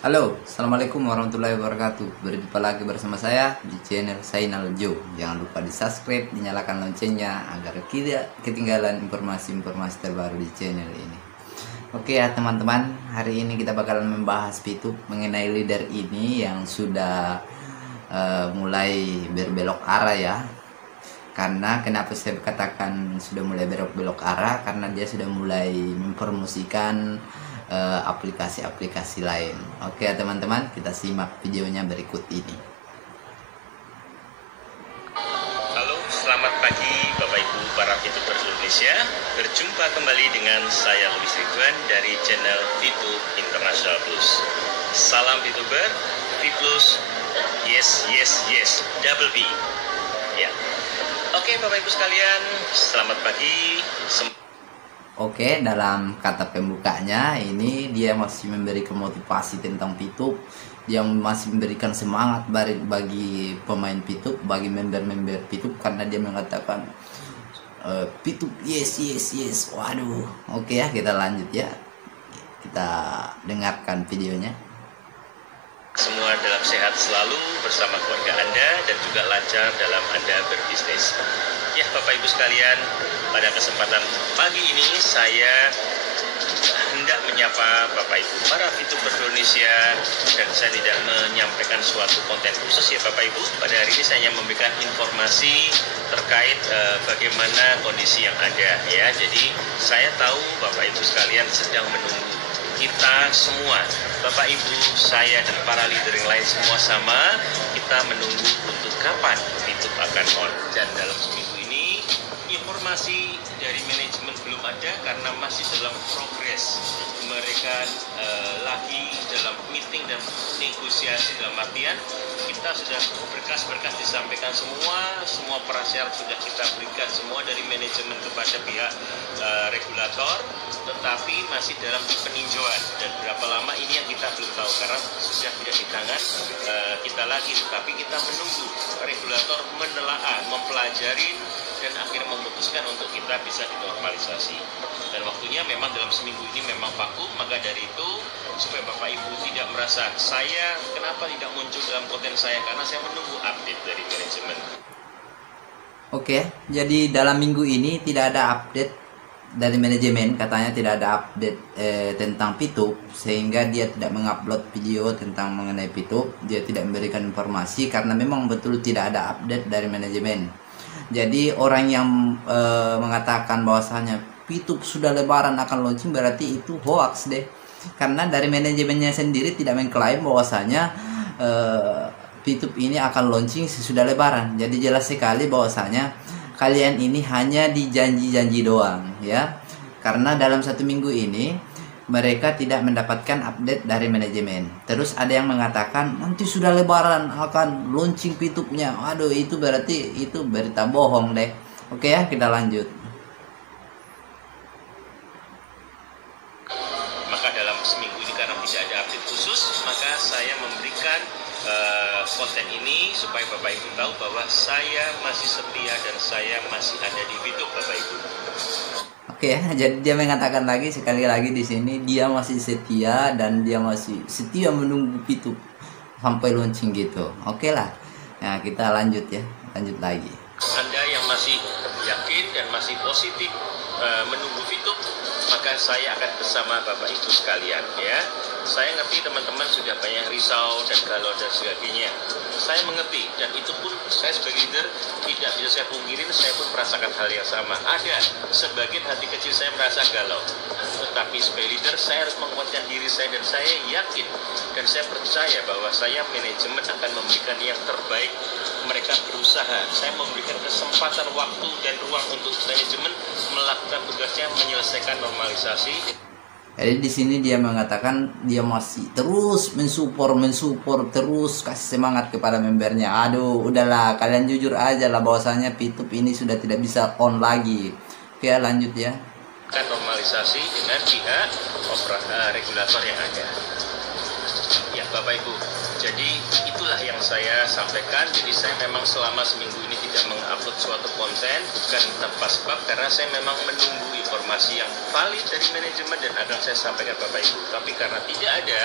Halo, Assalamualaikum warahmatullahi wabarakatuh. Berjumpa lagi bersama saya di channel Sainal Jo. Jangan lupa di subscribe, dinyalakan loncengnya agar tidak ketinggalan informasi-informasi terbaru di channel ini. Oke ya teman-teman, hari ini kita bakalan membahas Pitup mengenai leader ini yang sudah mulai berbelok arah ya. Karena kenapa saya katakan sudah mulai belok arah, karena dia sudah mulai mempromosikan aplikasi-aplikasi lain. Oke ya teman-teman, kita simak videonya berikut ini. Halo, selamat pagi Bapak Ibu para VTuber Indonesia. Berjumpa kembali dengan saya Luis Ridwan dari channel VTube International Plus. Salam VTuber, V Plus, yes, yes, yes, double V. Ya. Oke Bapak Ibu sekalian, selamat pagi. Oke, dalam kata pembukanya ini dia masih memberikan motivasi tentang Pitup. Dia masih memberikan semangat bagi pemain Pitup, bagi member-member Pitup, karena dia mengatakan Pitup yes yes yes. Waduh. Oke ya, kita lanjut ya. Kita dengarkan videonya. Semua dalam sehat selalu bersama keluarga Anda dan juga lancar dalam Anda berbisnis. Ya Bapak Ibu sekalian, pada kesempatan pagi ini saya hendak menyapa Bapak Ibu para VTuber Indonesia, dan saya tidak menyampaikan suatu konten khusus ya Bapak Ibu. Pada hari ini saya hanya memberikan informasi terkait bagaimana kondisi yang ada ya. Jadi saya tahu Bapak Ibu sekalian sedang menunggu. Kita semua, Bapak Ibu, saya dan para leader yang lain semua sama, kita menunggu untuk kapan VTube akan on. Dan dalam seminggu ini informasi dari manajemen belum ada karena masih dalam progres. Mereka lagi dalam meeting dan negosiasi, dalam artian kita sudah berkas-berkas disampaikan semua prasyarat sudah kita berikan semua dari manajemen kepada pihak regulator, tetapi masih dalam peninjauan, dan berapa lama ini yang kita belum tahu karena sudah tidak di tangan kita lagi, tetapi kita menunggu regulator menelaah, mempelajari dan akhirnya memutuskan untuk kita bisa dinormalisasi. Dan waktunya memang dalam seminggu ini memang vakum, maka dari itu supaya Bapak Ibu tidak merasa saya kenapa tidak muncul dalam konten saya, karena saya menunggu update dari manajemen. Oke, jadi dalam minggu ini tidak ada update dari manajemen, katanya tidak ada update tentang Pitup, sehingga dia tidak mengupload video tentang mengenai Pitup. Dia tidak memberikan informasi karena memang betul tidak ada update dari manajemen. Jadi orang yang mengatakan bahwasanya Pitup sudah lebaran akan launching, berarti itu hoax deh. Karena dari manajemennya sendiri tidak mengklaim bahwasanya Pitup ini akan launching sesudah lebaran. Jadi jelas sekali bahwasanya kalian ini hanya dijanji-janji doang ya. Karena dalam satu minggu ini mereka tidak mendapatkan update dari manajemen. Terus ada yang mengatakan nanti sudah lebaran akan launching Pitupnya. Aduh, itu berarti itu berita bohong deh. Oke ya, kita lanjut. Maka dalam seminggu ini karena tidak ada update khusus, maka saya memberikan konten ini supaya Bapak Ibu tahu bahwa saya masih setia dan saya masih ada di Pitup Bapak Ibu. Oke ya, jadi dia mengatakan lagi sekali lagi di sini dia masih setia dan dia masih setia menunggu Pitup sampai launching gitu. Oke lah. Nah, kita lanjut ya. Lanjut lagi. Anda yang masih yakin dan masih positif menunggu Pitup, maka saya akan bersama Bapak Ibu sekalian ya. Saya ngerti teman-teman sudah banyak risau dan galau dan sebagainya. Saya mengerti, dan itu pun saya sebagai leader tidak bisa saya pungkirin, saya pun merasakan hal yang sama. Ada sebagian hati kecil saya merasa galau, tetapi sebagai leader saya harus menguatkan diri saya, dan saya yakin dan saya percaya bahwa saya manajemen akan memberikan yang terbaik. Mereka berusaha, saya memberikan kesempatan waktu dan ruang untuk manajemen melakukan tugasnya, menyelesaikan normalisasi. Jadi di sini dia mengatakan dia masih terus mensupport terus kasih semangat kepada membernya. Aduh, udahlah kalian jujur aja lah bahwasanya Pitup ini sudah tidak bisa on lagi. Oke, lanjut ya. Kan normalisasi dengan pihak regulator yang ada. Ya Bapak Ibu, jadi itulah yang saya sampaikan. Jadi saya memang selama seminggu ini tidak mengupload suatu konten bukan tanpa sebab, karena saya memang menunggu informasi yang valid dari manajemen dan akan saya sampaikan Bapak Ibu. Tapi karena tidak ada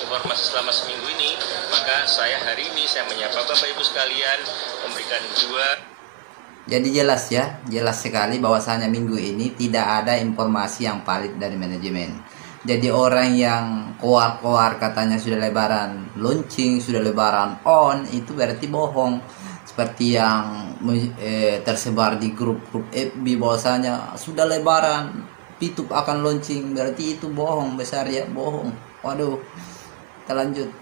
informasi selama seminggu ini, maka saya hari ini saya menyapa Bapak Ibu sekalian memberikan dua. Jadi jelas ya, jelas sekali bahwasanya minggu ini tidak ada informasi yang valid dari manajemen. Jadi orang yang keluar-keluar katanya sudah lebaran launching, sudah lebaran on, itu berarti bohong. Seperti yang tersebar di grup-grup FB bahwasanya sudah lebaran, Pitup akan launching, berarti itu bohong besar ya, bohong. Waduh, kita lanjut.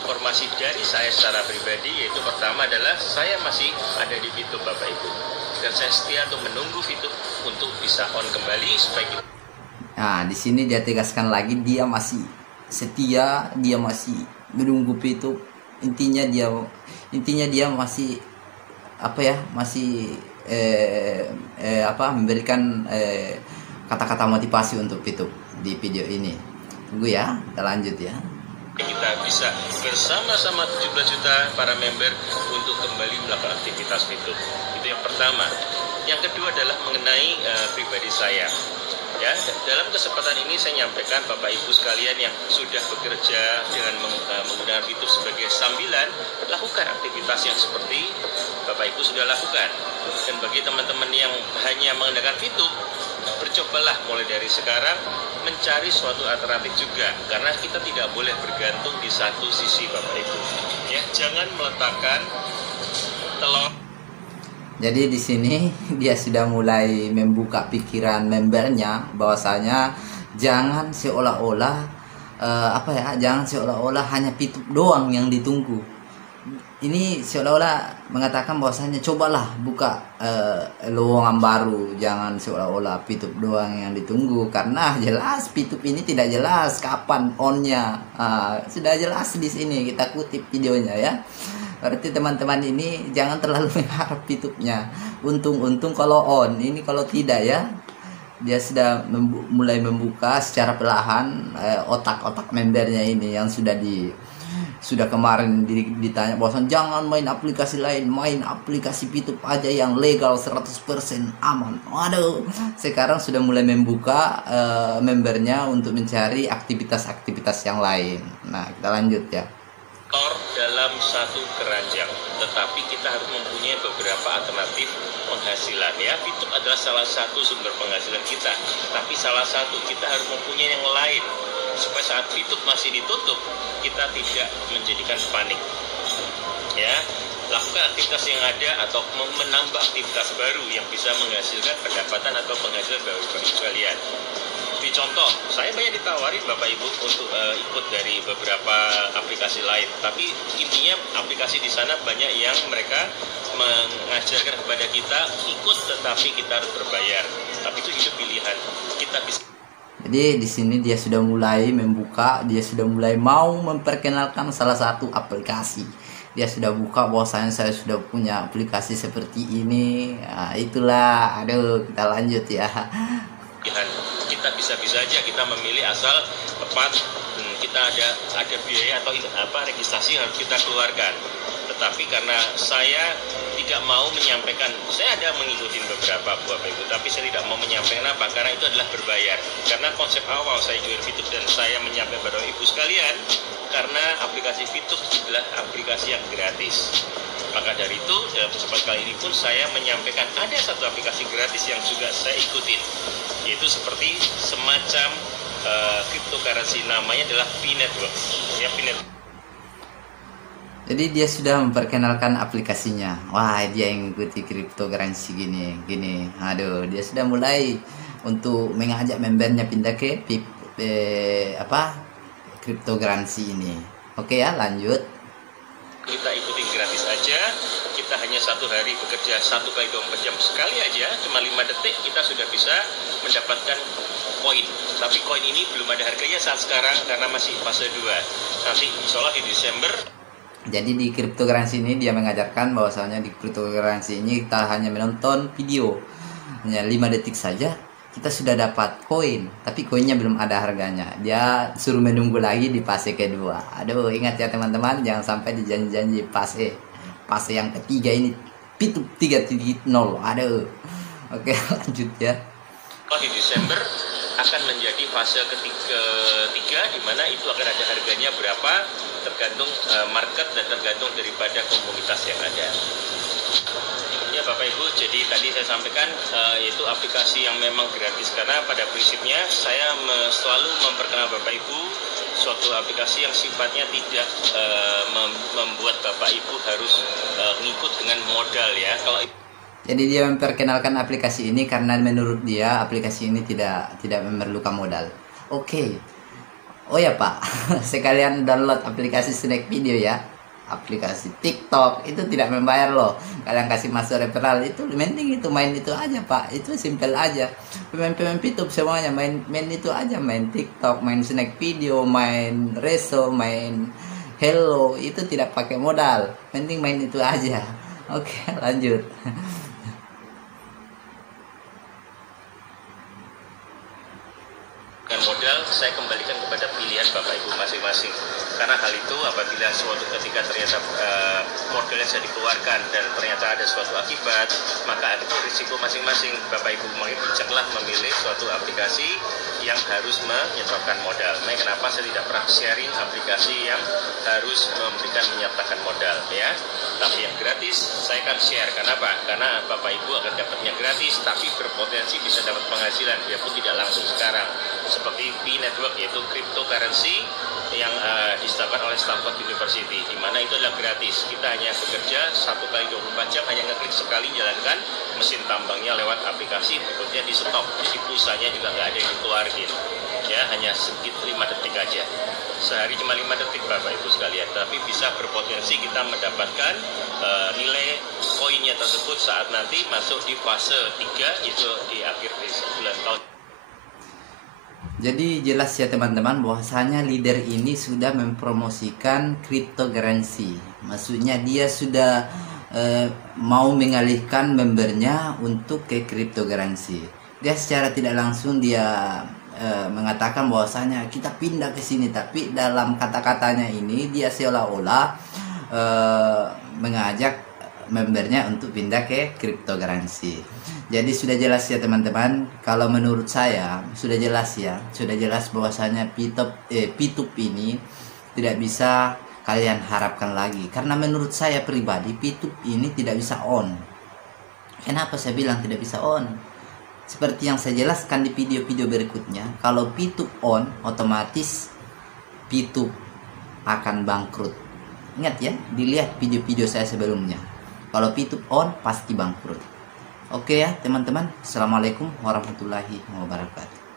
Informasi dari saya secara pribadi, yaitu pertama adalah saya masih ada di Pitup Bapak Ibu, dan saya setia untuk menunggu Pitup untuk bisa on kembali supaya kita... Nah, di sini dia tegaskan lagi dia masih setia, dia masih menunggu Pitup. Intinya dia masih apa ya? Masih memberikan kata-kata motivasi untuk Pitup di video ini. Tunggu ya, kita lanjut ya. Kita bisa bersama-sama 17 juta para member untuk kembali melakukan aktivitas Pitup. Itu yang pertama. Yang kedua adalah mengenai pribadi saya. Ya, dalam kesempatan ini saya nyampaikan Bapak Ibu sekalian yang sudah bekerja dengan menggunakan Pitup sebagai sambilan, lakukan aktivitas yang seperti Bapak Ibu sudah lakukan. Dan bagi teman-teman yang hanya menggunakan Pitup, bercobalah mulai dari sekarang mencari suatu alternatif juga, karena kita tidak boleh bergantung di satu sisi Bapak Ibu. Ya, jangan meletakkan telur. Jadi di sini dia sudah mulai membuka pikiran membernya bahwasanya jangan seolah-olah jangan seolah-olah hanya Pitup doang yang ditunggu. Ini seolah-olah mengatakan bahwasanya cobalah buka lowongan baru, jangan seolah-olah Pitup doang yang ditunggu, karena jelas Pitup ini tidak jelas kapan onnya. Sudah jelas di sini, kita kutip videonya ya. Berarti teman-teman ini jangan terlalu mengharap Pitupnya. Untung-untung kalau on, ini kalau tidak ya, dia sudah mulai membuka secara perlahan otak-otak membernya ini yang sudah kemarin ditanya bahwa jangan main aplikasi lain, main aplikasi Pitup aja yang legal 100% aman. Waduh, sekarang sudah mulai membuka membernya untuk mencari aktivitas-aktivitas yang lain. Nah, kita lanjut ya. Dalam satu keranjang, tetapi kita harus mempunyai beberapa alternatif penghasilan ya. Pitup adalah salah satu sumber penghasilan kita, tapi salah satu kita harus mempunyai yang lain supaya saat Pitup masih ditutup kita tidak menjadikan panik ya. Lakukan aktivitas yang ada atau menambah aktivitas baru yang bisa menghasilkan pendapatan atau penghasilan baru bagi kalian. Di contoh, saya banyak ditawarin Bapak Ibu untuk ikut dari beberapa aplikasi lain, tapi intinya aplikasi di sana banyak yang mereka mengajarkan kepada kita ikut, tetapi kita harus berbayar. Tapi itu hidup pilihan. Kita bisa. Jadi di sini dia sudah mulai membuka, dia sudah mulai mau memperkenalkan salah satu aplikasi. Dia sudah buka bahwasanya saya sudah punya aplikasi seperti ini. Nah, itulah, aduh, kita lanjut ya. Kita bisa-bisa aja kita memilih asal tepat kita ada biaya atau registrasi yang harus kita keluarkan. Tetapi karena saya tidak mau menyampaikan, saya ada mengikuti beberapa Bapak Ibu, tapi saya tidak mau menyampaikan apa, karena itu adalah berbayar. Karena konsep awal saya jual Pitup dan saya menyampaikan pada Ibu sekalian, karena aplikasi Pitup adalah aplikasi yang gratis. Maka dari itu dalam kesempatan kali ini pun saya menyampaikan ada satu aplikasi gratis yang juga saya ikutin, yaitu seperti semacam cryptocurrency, namanya adalah P-Network ya, P-Network. Jadi dia sudah memperkenalkan aplikasinya. Wah, dia yang mengikuti cryptocurrency gini. Aduh, dia sudah mulai untuk mengajak membernya pindah ke cryptocurrency ini. Oke ya, lanjut. Kita ikutin gratis aja. Kita hanya satu hari bekerja 1 kali 24 jam sekali aja, cuma 5 detik kita sudah bisa mendapatkan koin. Tapi koin ini belum ada harganya saat sekarang karena masih fase 2. Nanti insya Allah di Desember. Jadi di cryptocurrency ini dia mengajarkan bahwasanya di cryptocurrency ini kita hanya menonton video, hanya 5 detik saja kita sudah dapat koin, tapi koinnya belum ada harganya. Dia suruh menunggu lagi di fase kedua. Aduh, ingat ya teman-teman, jangan sampai dijanji-janji fase yang ketiga ini Pitup 3.0. Aduh. Oke, lanjut ya. Kalau di Desember akan menjadi fase ketiga di mana itu akan ada harganya berapa tergantung market dan tergantung daripada komunitas yang ada. Ya Bapak Ibu, jadi tadi saya sampaikan yaitu aplikasi yang memang gratis karena pada prinsipnya saya selalu memperkenalkan Bapak Ibu suatu aplikasi yang sifatnya tidak membuat Bapak Ibu harus ngikut dengan modal ya. Kalau Jadi dia memperkenalkan aplikasi ini karena menurut dia aplikasi ini tidak memerlukan modal. Oke. Oh ya Pak, sekalian download aplikasi Snack Video ya. Aplikasi TikTok itu tidak membayar loh. Kalian kasih masuk referral itu penting, itu main itu aja Pak. Itu simple aja. Pemain-pemain YouTube semuanya main itu aja, main TikTok, main Snack Video, main Reso, main Hello, itu tidak pakai modal. Penting main itu aja. Oke, lanjut. dengan modal, saya kembalikan kepada pilihan Bapak Ibu masing-masing. Karena hal itu apabila suatu ketika ternyata modalnya saya dikeluarkan dan ternyata ada suatu akibat, maka itu risiko masing-masing. Bapak Ibu bijaklah memilih suatu aplikasi yang harus menyertakan modal. Nah, kenapa saya tidak pernah sharing aplikasi yang harus memberikan menyertakan modal ya? Tapi yang gratis saya akan share. Kenapa? Karena Bapak Ibu akan dapatnya gratis, tapi berpotensi bisa dapat penghasilan biarpun tidak langsung sekarang. Seperti P-Network, yaitu cryptocurrency yang disediakan oleh Stanford University, di mana itu adalah gratis. Kita hanya bekerja 1 kali 24 jam, hanya ngeklik sekali jalankan mesin tambangnya lewat aplikasi, berikutnya di stop. Jadi pulsanya juga nggak ada yang dikeluarin. Ya, hanya sedikit 5 detik aja. Sehari cuma 5 detik Bapak Ibu sekalian, tapi bisa berpotensi kita mendapatkan nilai koinnya tersebut saat nanti masuk di fase 3, yaitu di akhir bulan tahun. Jadi jelas ya teman-teman bahwasanya leader ini sudah mempromosikan cryptocurrency. Maksudnya dia sudah mau mengalihkan membernya untuk ke cryptocurrency. Dia secara tidak langsung dia mengatakan bahwasanya kita pindah ke sini, tapi dalam kata-katanya ini dia seolah-olah mengajak membernya untuk pindah ke cryptocurrency. Jadi sudah jelas ya teman-teman, kalau menurut saya sudah jelas bahwasanya P2P ini tidak bisa kalian harapkan lagi, karena menurut saya pribadi P2P ini tidak bisa on. Kenapa saya bilang tidak bisa on? Seperti yang saya jelaskan di video-video berikutnya, kalau P2 on otomatis P2 akan bangkrut. Ingat ya, dilihat video-video saya sebelumnya. Kalau P2 on pasti bangkrut. Oke ya teman-teman, assalamualaikum warahmatullahi wabarakatuh.